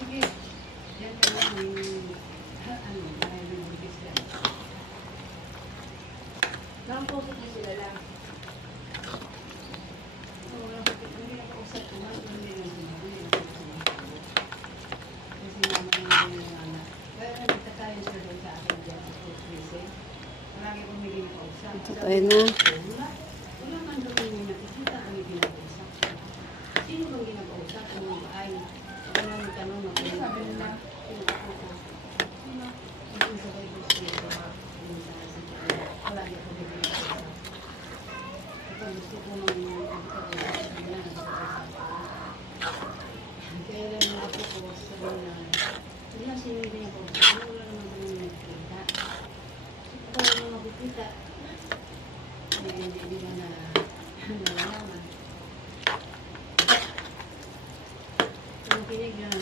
Sige. Yan ka lang yung may bibigis yan. Nakaposok na sila lang. Oo, hindi nakausap ko nga. Hindi na sinabi. Kasi naman yung anak. Kaya nagtakayan sila doon sa akin dyan sa food prison. Marami kong hindi nakausap. Ayun na. Wala man doon yung nakikita kami pinag-usap. Sino bang ginag-usap? Ano ba ay? Ako na nagtanong ako. Sabi nila, Sino ako? Sino? Yung sa kayo gusto ko. Yung sa wala niya ko pinag-usap. Ito gusto ko nang pagkakausap nila. Kaya lang nga ako ko sabi na wala sino yung pinag-usap. Wala naman doon yung nakikita. Ito yung makikita. Hindi mo na nalalaman. Kung pinigyan